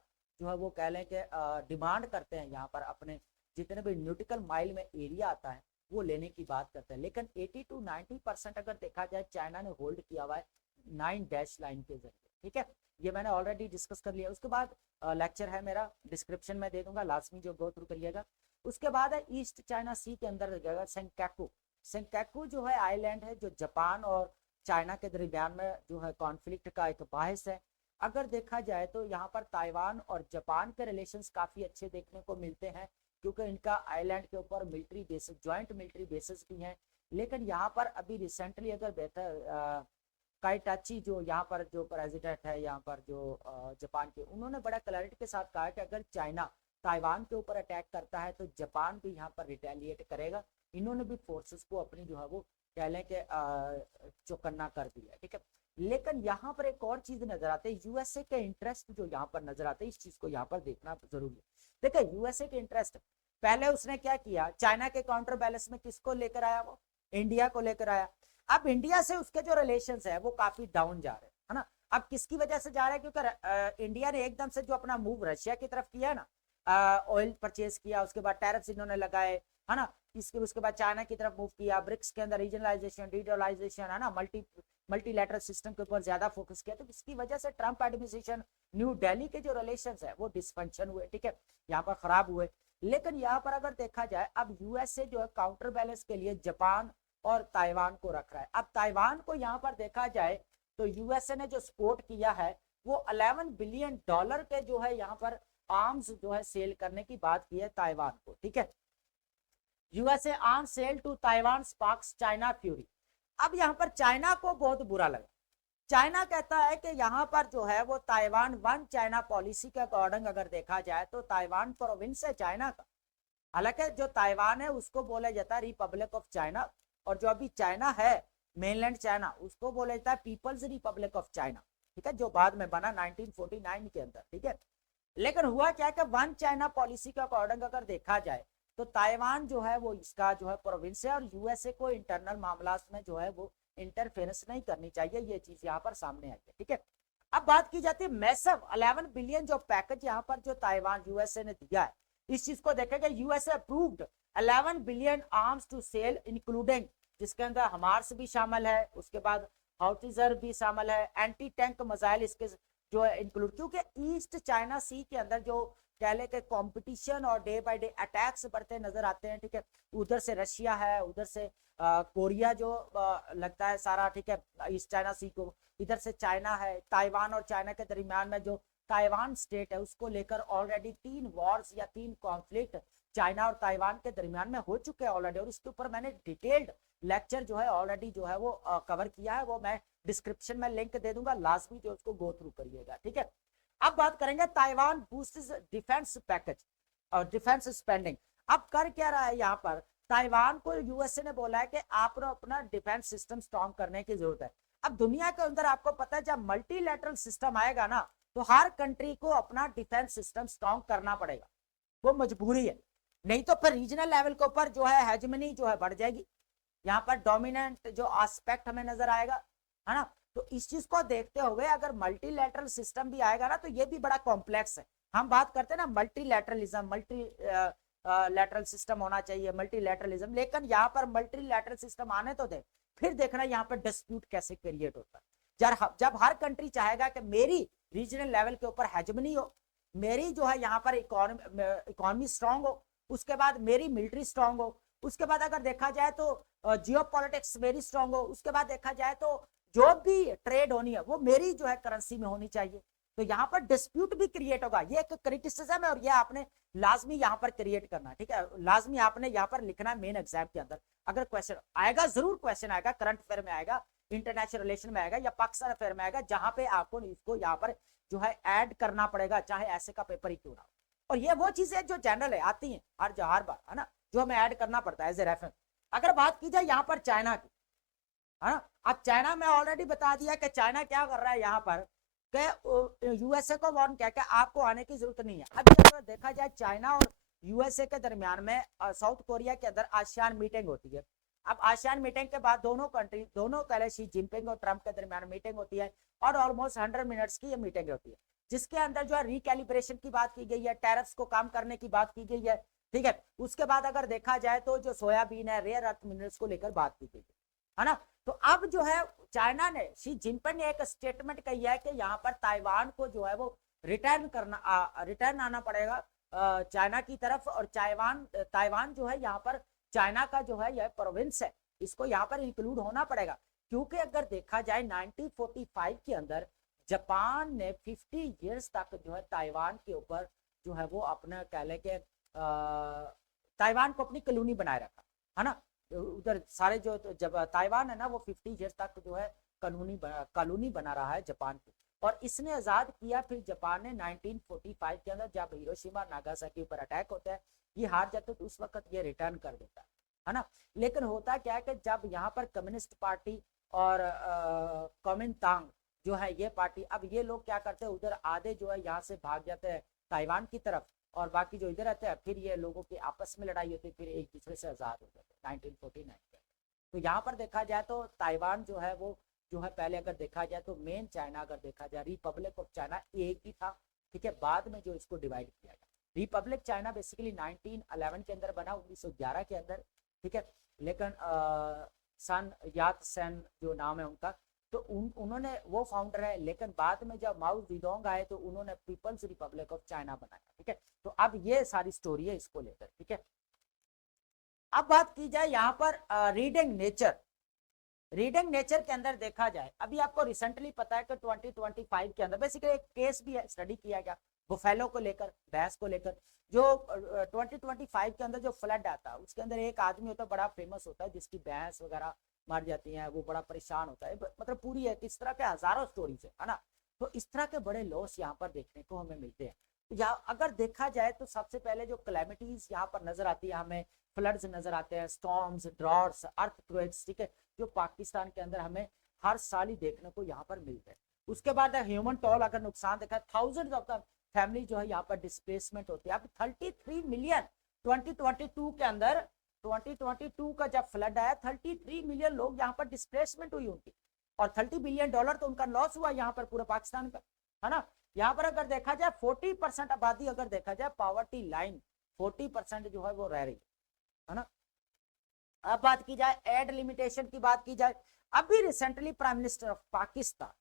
जो है वो कह लें कि डिमांड करते हैं यहाँ पर अपने जितने भी न्यूटिकल माइल में एरिया आता है वो लेने की बात करते हैं। लेकिन 80 to 90% अगर देखा जाए चाइना ने होल्ड किया हुआ है 9 डैश लाइन के जरिए। ठीक है, ये मैंने ऑलरेडी डिस्कस कर लिया। उसके बाद लेक्चर है मेरा, डिस्क्रिप्शन में दे दूंगा, लाजमी जो गो थ्रू करिएगा। उसके बाद है ईस्ट चाइना सी के अंदर सेंकाकू। सेंकाकू जो है आइलैंड है जो जापान और चाइना के दरमियान में जो है कॉन्फ्लिक्ट का एक बाहिस है। अगर देखा जाए तो यहाँ पर ताइवान और जापान के रिलेशंस काफ़ी अच्छे देखने को मिलते हैं, क्योंकि इनका आइलैंड के ऊपर military bases, joint military bases भी हैं। लेकिन यहाँ पर अभी रिसेंटली अगर बेहतर काइटाची जो यहाँ पर जो प्रेसिडेंट है यहाँ पर जो जापान के, उन्होंने बड़ा क्लैरिटी के साथ कहा कि अगर चाइना ताइवान के ऊपर अटैक करता है तो जापान भी यहाँ पर रिटेलिएट करेगा। इन्होंने भी फोर्सेस को अपनी जो है वो कह लें कि चौकन्ना कर दिया, ठीक है। लेकिन यहाँ पर एक और चीज नजर आते हैं, यूएसए के इंटरेस्ट जो यहाँ पर नजर आते हैं, इस चीज को यहाँ पर देखना जरूरी है। देखिए यूएसए के इंटरेस्ट, पहले उसने क्या किया, चाइना के काउंटर बैलेंस में किसको लेकर आया, वो इंडिया को लेकर आया। अब इंडिया से उसके जो रिलेशन है वो काफी डाउन जा रहे हैं, है ना। अब किसकी वजह से जा रहा है, क्योंकि इंडिया ने एकदम से जो अपना मूव रशिया की तरफ किया है ना, ऑयल परचेज किया, उसके बाद टैरिफ्स इन्होंने लगाए, है ना। उसके बाद चाइना की तरफ मूव किया, ब्रिक्स के अंदर रीजनलाइजेशन, डीडोलाइजेशन, है ना, मल्टीलैटरल सिस्टम के ऊपर ज्यादा फोकस किया। तो इसकी वजह से ट्रंप एडमिनिस्ट्रेशन, न्यू दिल्ली के जो रिलेशंस है वो डिसफंक्शन हुए, ठीक है, यहाँ पर खराब हुए। लेकिन यहाँ पर अगर देखा जाए, अब यूएसए जो है काउंटर बैलेंस के लिए जापान और ताइवान को रख रहा है। अब ताइवान को यहाँ पर देखा जाए तो यूएसए ने जो सपोर्ट किया है वो $11 बिलियन के जो है यहाँ पर आर्म्स जो है सेल करने की बात की है ताइवान को, ठीक है। USA arm sale to Taiwan sparks China fury. अब यहाँ पर चाइना को बहुत बुरा लगा। चाइना कहता है कि यहाँ पर जो है वो ताइवान वन चाइना पॉलिसी के अकॉर्डिंग अगर देखा जाए तो ताइवान प्रोविंस है चाइना का। हालांकि जो ताइवान है उसको बोला जाता है रिपब्लिक ऑफ चाइना, और जो अभी चाइना है मेनलैंड चाइना उसको बोला जाता है पीपल्स रिपब्लिक ऑफ चाइना, ठीक है, जो बाद में बना 1949 के अंदर, ठीक है। लेकिन हुआ क्या कि वन चाइना पॉलिसी के अकॉर्डिंग अगर देखा जाए तो ताइवान जो है वो इसका जो है प्रोविंस है, और यूएसए को इंटरनल मामला में जो है वो इंटरफेरेंस नहीं करनी चाहिए, ये चीज यहाँ पर सामने आई है, ठीक है। अब बात की जाती है मैसिव 11 बिलियन जो पैकेज यहाँ पर जो ताइवान यूएसए ने दिया है, इस चीज को देखेगा, USA approved 11 billion arms to sale including, जिसके अंदर हमार्स भी शामिल है, उसके बाद हाउटिजर भी शामिल है, एंटी टैंक मिसाइल इसके जो है इंक्लूड, क्योंकि ईस्ट चाइना सी के अंदर जो कह ले के कंपटीशन और डे बाय डे अटैक्स बढ़ते नजर आते हैं, ठीक है। उधर से रशिया है, उधर से कोरिया जो लगता है सारा, ठीक है, ईस्ट चाइना सी को, इधर से चाइना है, ताइवान और चाइना के दरमियान में जो ताइवान स्टेट है उसको लेकर ऑलरेडी 3 वॉर्स या 3 कॉन्फ्लिक्ट चाइना और ताइवान के दरमियान में हो चुके हैं ऑलरेडी, और इसके ऊपर मैंने डिटेल्ड लेक्चर जो है ऑलरेडी जो है वो कवर किया है, वो मैं डिस्क्रिप्शन में लिंक दे दूंगा, लाजमी जो उसको गो थ्रू करिएगा, ठीक है। अब बात करेंगे ताइवान बूस्ट्स डिफेंस पैकेज और डिफेंस स्पेंडिंग। अब कर क्या रहा है यहाँ पर, ताइवान को यूएसए ने बोला है कि आपको अपना डिफेंस सिस्टम स्ट्रॉन्ग करने की जरूरत है। अब दुनिया के अंदर आपको पता है जब मल्टीलैटरल सिस्टम आएगा ना तो हर कंट्री को अपना डिफेंस सिस्टम स्ट्रॉन्ग करना पड़ेगा, वो मजबूरी है, नहीं तो फिर रीजनल लेवल के ऊपर जो है हेजमनी जो है बढ़ जाएगी, यहाँ पर डोमिनेंट जो एस्पेक्ट हमें नजर आएगा, है ना। तो इस चीज को देखते हुए अगर मल्टीलैटरल सिस्टम भी आएगा ना तो ये भी बड़ा कॉम्प्लेक्स है। हम बात करते हैं ना मल्टीलैटरलिज्म, लैटरल सिस्टम होना चाहिए, मल्टीलैटरलिज्म, लेकिन यहाँ पर मल्टीलैटरल सिस्टम आने तो दे, फिर देखना यहाँ पर डिस्प्यूट कैसे क्रिएट होता है। जब हर कंट्री चाहेगा कि मेरी रीजनल लेवल के ऊपर हेजमनी हो, मेरी जो है यहाँ पर इकोनॉमी स्ट्रांग हो, उसके बाद मेरी मिलिट्री स्ट्रांग हो, उसके बाद अगर देखा जाए तो जियो पॉलिटिक्स मेरी स्ट्रांग हो, उसके बाद देखा जाए तो जो भी ट्रेड होनी है वो मेरी जो है करेंसी में होनी चाहिए, तो यहाँ पर डिस्प्यूट भी क्रिएट होगा। ये एक क्रिटिसिज्म है और ये आपने लाजमी यहाँ पर क्रिएट करना, ठीक है, लाजमी आपने यहाँ पर लिखना मेन एग्जाम के अंदर। अगर क्वेश्चन आएगा, जरूर क्वेश्चन आएगा, करंट अफेयर में आएगा, इंटरनेशनल रिलेशन में आएगा या पाकिस्तान अफेयर में आएगा, जहां पे आपको इसको यहाँ पर जो है ऐड करना पड़ेगा, चाहे ऐसे का पेपर ही क्यों ना हो। और ये वो चीजें जो जनरल है आती है हर बार, है ना, जो हमें ऐड करना पड़ता है एज ए रेफरेंस। अगर बात की जाए यहाँ पर चाइना की, है ना, अब चाइना में ऑलरेडी बता दिया कि चाइना क्या कर रहा है यहाँ पर, यूएसए को वार्न क्या आपको आने की जरूरत नहीं है। अब अगर देखा जाए चाइना और यूएसए के दरमियान में साउथ कोरिया के अंदर आसियान मीटिंग होती है। अब आसियान मीटिंग के बाद दोनों कंट्री, दोनों पहले शी जिनपिंग और ट्रंप के दरमियान मीटिंग होती है और ऑलमोस्ट 100 मिनट्स की ये मीटिंग होती है, जिसके अंदर जो है रिकैलिब्रेशन की बात की गई है, टैरिफ्स को काम करने की बात की गई है, ठीक है। उसके बाद अगर देखा जाए तो जो सोयाबीन है, रेयर अर्थ मिनरल्स को लेकर बात की गई है ना। तो अब जो है चाइना ने, शी जिनपिंग ने एक स्टेटमेंट कही है कि यहाँ पर ताइवान को जो है वो रिटर्न आना पड़ेगा चाइना की तरफ, और ताइवान जो है यहाँ पर चाइना का जो है यह प्रोविंस है, इसको यहाँ पर इंक्लूड होना पड़ेगा, क्योंकि अगर देखा जाए 1945 के अंदर जापान ने 50 इयर्स तक जो है ताइवान के ऊपर जो है वो अपना कह ले के ताइवान को अपनी कॉलोनी बनाए रखा, है ना। उधर सारे जो जब ताइवान है ना वो 50 इयर्स तक जो है कॉलोनी बना रहा है जापान की। और इसने आजाद किया फिर जापान ने 1945 के अंदर, जब हिरोशिमा नागासाकी ऊपर अटैक होता है, ये हार जाते तो उस वक्त ये रिटर्न कर देता है ना। लेकिन होता क्या है कि जब यहाँ पर कम्युनिस्ट पार्टी और कॉमिनतांग जो है ये पार्टी, अब ये लोग क्या करते हैं उधर आधे जो है यहाँ से भाग जाते हैं ताइवान की तरफ, और बाकी जो इधर रहते हैं फिर ये लोगों की आपस में लड़ाई होती है, फिर एक दूसरे से आजाद हो जाते हैं 1949 में। तो यहाँ पर देखा जाए तो ताइवान जो है वो जो है पहले अगर देखा जाए तो मेन चाइना अगर देखा जाए रिपब्लिक ऑफ चाइना एक ही था, ठीक है। बाद में जो इसको डिवाइड किया गया, रिपब्लिक चाइना बेसिकली 1911 के अंदर बना, 1911 के अंदर, ठीक है। लेकिन सन यात सेन जो नाम है उनका, तो उन्होंने वो फाउंडर है, लेकिन बाद में जब माओ जेडोंग आए तो उन्होंने पीपल्स रिपब्लिक ऑफ चाइना बनाया, ठीक है। तो अब ये सारी स्टोरी है इसको लेकर, ठीक है। अब बात की जाए यहाँ पर रीडिंग नेचर, रीडिंग नेचर के अंदर देखा जाए, अभी आपको रिसेंटली पता है कि 2025 के अंदर बेसिकली एक केस भी है, स्टडी किया गया बुफेलो को लेकर, भैंस को लेकर, जो 2025 के अंदर जो फ्लड आता है उसके अंदर एक आदमी होता है बड़ा फेमस होता है जिसकी भैंस वगैरह मर जाती हैं, वो बड़ा परेशान होता है, मतलब पूरी है इस तरह के हजारों स्टोरीज है ना। तो इस तरह के बड़े लॉस यहाँ पर देखने को हमें मिलते हैं। यहाँ अगर देखा जाए तो सबसे पहले जो कैलेमिटीज यहाँ पर नजर आती है हमें, फ्लड्स नजर आते हैं, स्टॉर्म्स, ड्रॉट्स, अर्थक्वेक्स, ठीक है, जो पाकिस्तान के अंदर हमें हर साल ही देखने को यहाँ पर मिलते हैं। उसके बाद ह्यूमन टॉल अगर नुकसान देखा, थाउजेंड्स ऑफ द फैमिली जो है यहाँ पर डिस्प्लेसमेंट होती है। अब 33 मिलियन 2022 के अंदर, 2022 का जब फ्लड आया 33 मिलियन लोग यहाँ पर डिस्प्लेसमेंट हुई उनकी, और $30 बिलियन तो उनका लॉस हुआ यहाँ पर पूरा पाकिस्तान का, है ना। यहाँ पर अगर देखा जाए 40% आबादी अगर देखा जाए पावर्टी लाइन 40% जो है वो रह रही है ना। अब बात की जाए एड लिमिटेशन की, बात की जाए, अभी recently prime minister of Pakistan,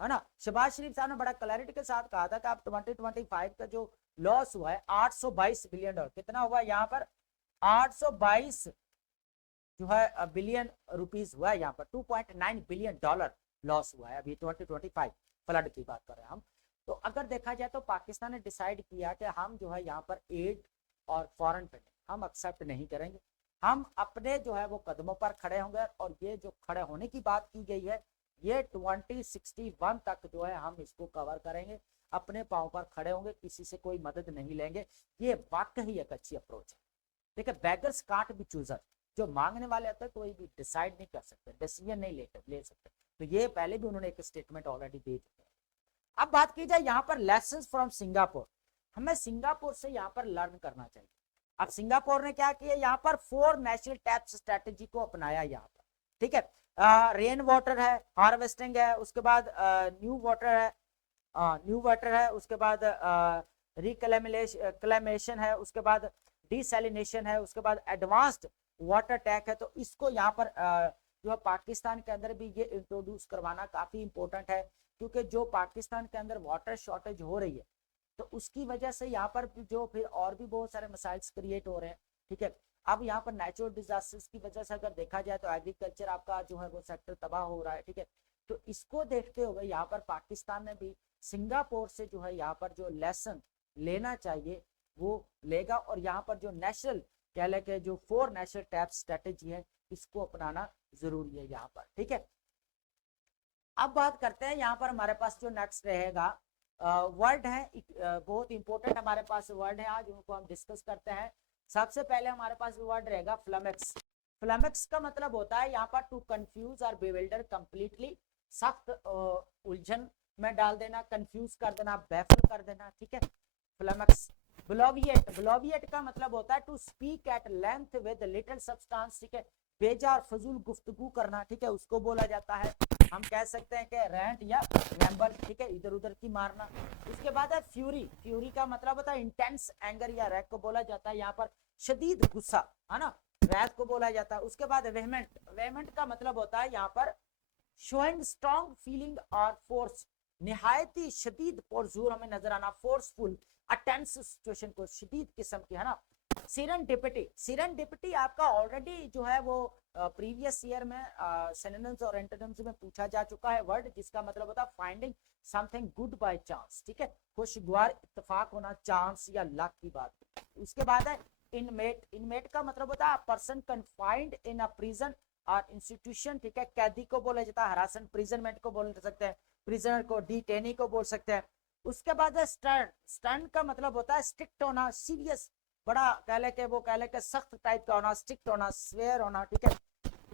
है ना, शहबाज शरीफ साहब ने बड़ा क्लैरिटी के साथ कहा था कि अब 2025 का जो लॉस हुआ है $822 बिलियन, कितना हुआ यहाँ पर 822 जो है बिलियन रुपीस हुआ है यहाँ पर, $2.9 बिलियन लॉस हुआ है अभी 2025 फ्लड की बात कर रहे हैं हम। तो अगर देखा जाए तो पाकिस्तान ने डिसाइड किया कि हम जो है यहाँ पर एड और फॉरेन फंडिंग हम एक्सेप्ट नहीं करेंगे, हम अपने जो है वो कदमों पर खड़े होंगे, और ये जो खड़े होने की बात की गई है ये 2061 तक जो है हम इसको कवर करेंगे, अपने पांव पर खड़े होंगे, किसी से कोई मदद नहीं लेंगे। ये वाकई एक अच्छी अप्रोच है, ठीक है। बेगर्स कांट बी चूजर, जो मांगने वाले होते हैं कोई भी डिसाइड नहीं कर सकते, डिसीजन नहीं ले सकते। तो ये पहले भी उन्होंने एक स्टेटमेंट ऑलरेडी दे चुके हैं। अब बात की जाए यहाँ पर लेसन्स फ्रॉम सिंगापुर, हमें सिंगापुर से यहाँ पर लर्न करना चाहिए। अब सिंगापुर ने क्या किया, यहाँ पर 4 नेशनल टैप्स स्ट्रेटेजी को अपनाया यहाँ पर, ठीक है। रेन वाटर है, हार्वेस्टिंग है, उसके बाद न्यू वाटर है, उसके बाद रिक्लेमेशन है, उसके बाद डिसैलिनेशन है, उसके बाद एडवांस्ड वाटर टैंक है। तो इसको यहाँ पर जो है पाकिस्तान के अंदर भी ये इंट्रोड्यूस करवाना काफी इंपॉर्टेंट है, क्योंकि जो पाकिस्तान के अंदर वाटर शॉर्टेज हो रही है तो उसकी वजह से यहाँ पर जो फिर और भी बहुत सारे मसाइल्स क्रिएट हो रहे हैं, ठीक है। अब यहाँ पर नेचुरल डिजास्टर्स की वजह से अगर देखा जाए तो एग्रीकल्चर आपका जो है वो सेक्टर तबाह हो रहा है, ठीक है। तो इसको देखते हुए यहाँ पर पाकिस्तान ने भी सिंगापुर से जो है यहाँ पर जो लेसन लेना चाहिए वो लेगा, और यहाँ पर जो नेशनल कह ले के जो 4 नेशनल टैप स्ट्रेटेजी है इसको अपनाना जरूरी है यहाँ पर, ठीक है। अब बात करते हैं यहाँ पर हमारे पास जो नेक्स्ट रहेगा वर्ड है, बहुत इंपॉर्टेंट हमारे पास वर्ड है आज, उनको हम डिस्कस करते हैं। सबसे पहले हमारे पास वर्ड रहेगा फ्लमेक्स। फ्लमेक्स का मतलब होता है यहाँ पर टू कंफ्यूज और बेविल्डर कंप्लीटली, सख्त उलझन में डाल देना, कंफ्यूज कर देना, बेफिल कर देना, ठीक है, फ्लमेक्स। ब्लोविएट, ब्लोविएट का मतलब होता है to speak at length with little substance, ठीक है, बेजा और फजूल गुफ्तगू करना, ठीक है, उसको बोला जाता है। हम कह सकते हैं कि रेंट या रैम्बल, ठीक है, इधर उधर की मारना। उसके बाद है फ्यूरी, फ्यूरी का मतलब होता है इंटेंस एंगर या रैग को बोला जाता है यहाँ पर शदीद गुस्सा, है ना, रैग को बोला जाता है। उसके बाद वेहमेंट, वेहमेंट का मतलब होता है यहाँ पर शोइंग स्ट्रॉन्ग फीलिंग और फोर्स, निहायत ही शदीद पुरजोर हमें नजर आना, फोर्सफुल, अटेंस सिचुएशन को, शदीद किस्म की, है ना, सिरेंडिपिटी आपका ऑलरेडी जो है वो प्रीवियस ईयर में सिनोनिम्स और एंटोनिम्स में पूछा जा चुका है वर्ड, जिसका मतलब होता है finding something good by chance, ठीक है, खुशगवार इत्तेफाक होना, चांस या लक की बात। उसके बाद है इनमेट। इनमेट का मतलब होता है person confined in a prison और इंस्टीट्यूशन, ठीक है, कैदी को बोला जाता है हरासन, प्रिजनमेंट को बोल सकते हैं, प्रिजनर को डिटेनी को बोल सकते हैं। उसके बाद है स्टर्न। स्टर्न का मतलब होता है स्ट्रिक्ट होना, सीरियस, बड़ा कह ले के सख्त टाइप का होना, स्ट्रिक्ट होना, स्वेयर होना, ठीक है।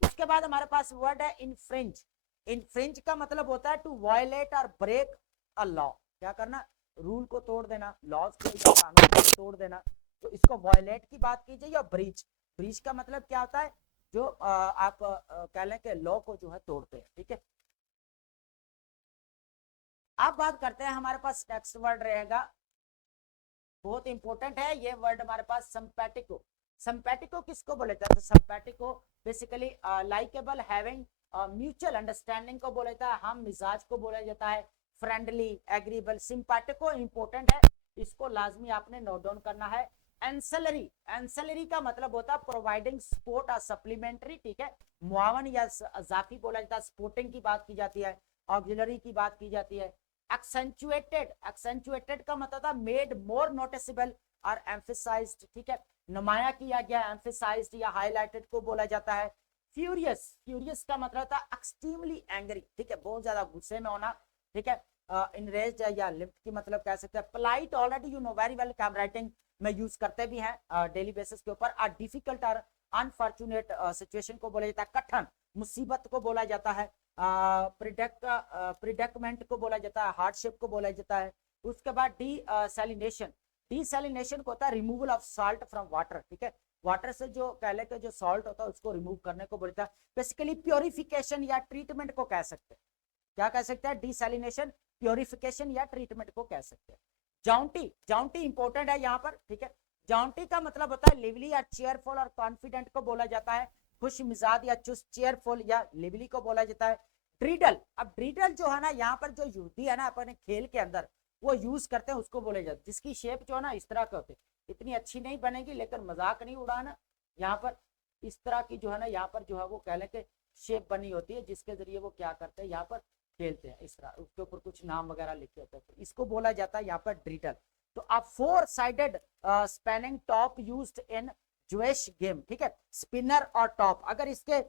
उसके बाद हमारे पास वर्ड है इनफ्रिंज। इनफ्रिंज का मतलब होता है टू वायलेट और ब्रेक अ लॉ, क्या करना, रूल को तोड़ देना, लॉज को, कानून को तोड़ देना, तो इसको वायलेट की बात कीजिए। या ब्रीच, ब्रीच का मतलब क्या होता है, जो आप कह लें कि लॉ को जो है तोड़ते हैं, ठीक है। अब बात करते हैं, हमारे पास नेक्स्ट वर्ड रहेगा, बहुत इंपॉर्टेंट है ये वर्ड हमारे पास, संपैटिको। संपैटिको किसको बोले जाता है? Simpatico basically likeable, having mutual understanding को बोला जाता है, हम मिजाज को बोला जाता है, फ्रेंडली, एग्रीबल। सिंपैटिको इंपॉर्टेंट है, इसको लाजमी आपने नोट डाउन करना है। एंसेलरी, एंसेलरी का मतलब होता है प्रोवाइडिंग सपोर्ट और सप्लीमेंट्री, ठीक है, मुआवन या अजाफी बोला जाता है, सपोर्टिंग की बात की जाती है, ऑक्सिलरी की बात की जाती है। एक्सेंचुएटेड, एक्सेंचुएटेड का मतलब था मेड मोर नोटिसेबल और एम्फसाइज्ड, ठीक है, नुमाया किया गया, एम्फसाइज्ड या हाईलाइटेड को बोला जाता है। फ्यूरियस, फ्यूरियस का मतलब था एक्सट्रीमली एंग्री, ठीक है, बहुत ज्यादा गुस्से में होना, ठीक है। इनरेज्ड या लिफ्ट की मतलब कह सकते हैं। Polite already you know very well, कैम राइटिंग में यूज करते भी हैं डेली बेसिस के ऊपर। डिफिकल्ट और अनफॉर्चुनेट सिचुएशन को बोला जाता है, कठिन मुसीबत को बोला जाता है, प्रिडक्मेंट को बोला जाता है, हार्डशिप को बोला जाता है। उसके बाद डीसैलिनेशन, डीसैलिनेशन को होता है removal of salt from water, ठीक है, वाटर से जो कहले के जो सॉल्ट होता है उसको रिमूव करने को बोलता है। बेसिकली प्योरिफिकेशन या ट्रीटमेंट को कह सकते हैं, क्या कह सकते हैं, डीसैलिनेशन, प्योरिफिकेशन या ट्रीटमेंट को कह सकते हैं। जाउंटी, जाउंटी इंपॉर्टेंट है यहाँ पर, ठीक है, जाउंटी का मतलब होता है लिवली या चेयरफुल और कॉन्फिडेंट को बोला जाता है, खुश मिजाज या चुस्त, चेयरफुल या लिवली को बोला जाता है। ड्रीडल, अब ड्रीडल जो है ना यहाँ पर जो युद्धि है ना अपने खेल के अंदर वो यूज करते हैं, उसको बोले जाते हैं, जिसकी शेप जो है ना इस तरह के होते, इतनी अच्छी नहीं बनेगी लेकिन मजाक नहीं उड़ाना, यहाँ पर इस तरह की जो है ना यहाँ पर जो है वो कह लें कि शेप बनी होती है, जिसके जरिए वो क्या करते हैं यहाँ पर खेलते हैं, इस तरह उसके ऊपर कुछ नाम वगैरह लिखे होते हैं, तो इसको बोला जाता है यहाँ पर ड्रीडल। तो अब four sided spinning top used in Jewish game, ठीक है, स्पिनर और टॉप, अगर इसके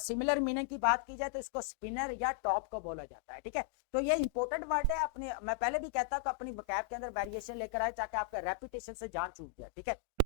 सिमिलर मीनिंग की बात की जाए तो इसको स्पिनर या टॉप को बोला जाता है, ठीक है। तो ये इंपॉर्टेंट वर्ड है, अपने मैं पहले भी कहता हूँ कि अपनी वोकैब के अंदर वेरिएशन लेकर आए ताकि आपका रेपिटेशन से जान छूट जाए, ठीक है।